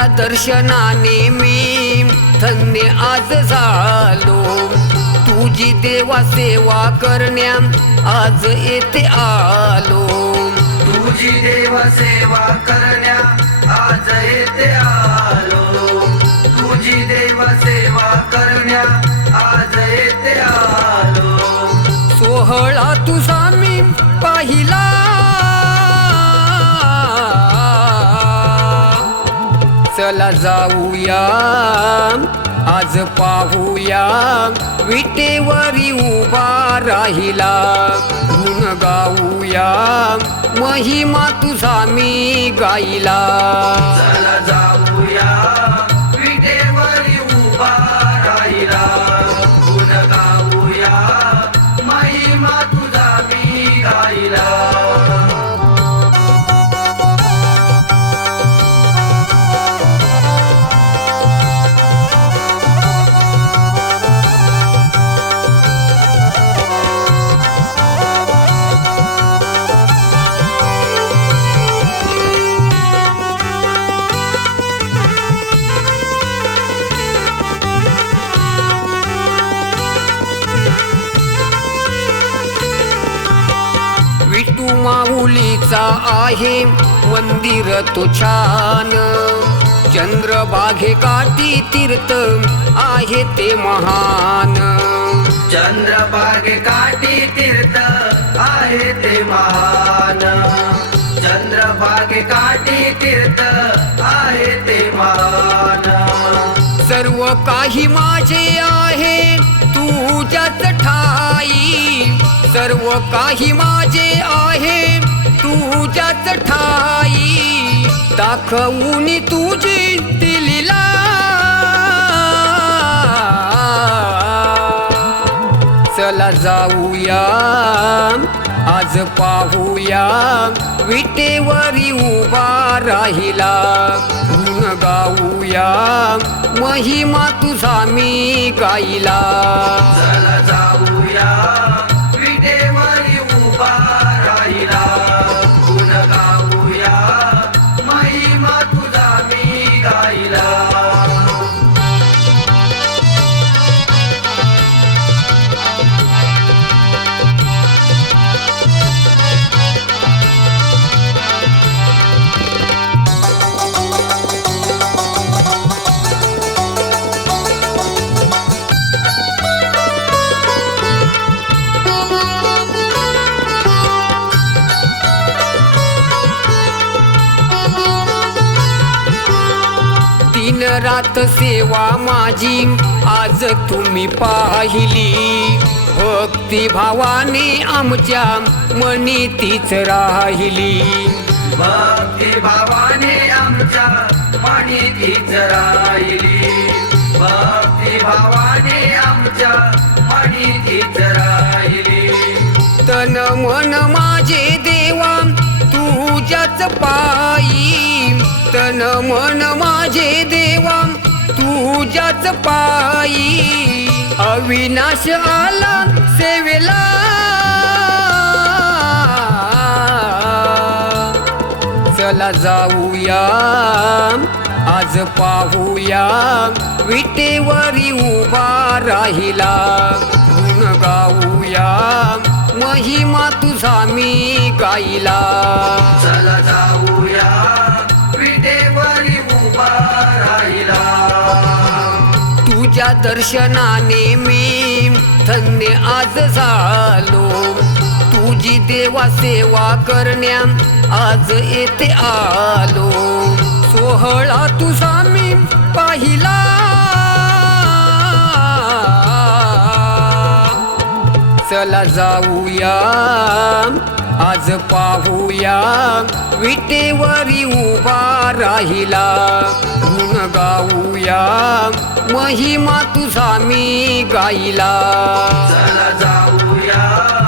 तुझ्या दर्शनाने मी धन्य आज झालो. तुझी देवा सेवा करण्या आज येथे आलो. तुझी देवा सेवा करण्या आज चला जाऊया. आज पाहूया विटेवरी उभा राहिला. गुण गाऊया. महिमा तुझा मी गाईला. माऊलीचा आहे मंदिर तो छान. चंद्रभागे काठी तीर्थ आहे ते महान. चंद्रभागे काठी तीर्थ आहे ते महान. चंद्रभागे काठी तीर्थ आहे ते महान. सर्व काही माझे आहे तुझ्याच ठाई. सर्व काही माझे आहे. तुझ्याच ठाई दाखवून तुझी दिलीला. चला जाऊया आज पाहूया विटेवरी उभा राहिला. गुण गाऊया महिमा तुझा मी गाईला. चला जाऊया रात सेवा माझी आज तुम्ही पाहिली. भक्ती भावाने आमच्या मनी तीच राहिली. भक्ती भावाने आमच्या मणी तीच राहिली. भक्ती भावाने आमच्या मणी तीच राहिली. तन मन माझे देवा तुझ्याच पायी तन मन माझे देवा तुझ्याच पायी अविनाश आला सेवेला. चला जाऊया आज पाहूया विटेवरी उभा राहिला. गुण गाऊया महिमा तुझा मी गाईला चला जाऊया विटेवरी उभा राहिला. तुझ्या दर्शनाने मी धन्य आज झालो. तुझी देवा सेवा करण्या आज येथे आलो. सोहळा तुझा मी पाहिला. चला जाऊया. आज पाहूया विटेवरी उभा राहिला. गुण गाऊया महिमा तुझा मी गाईला. चला जाऊया.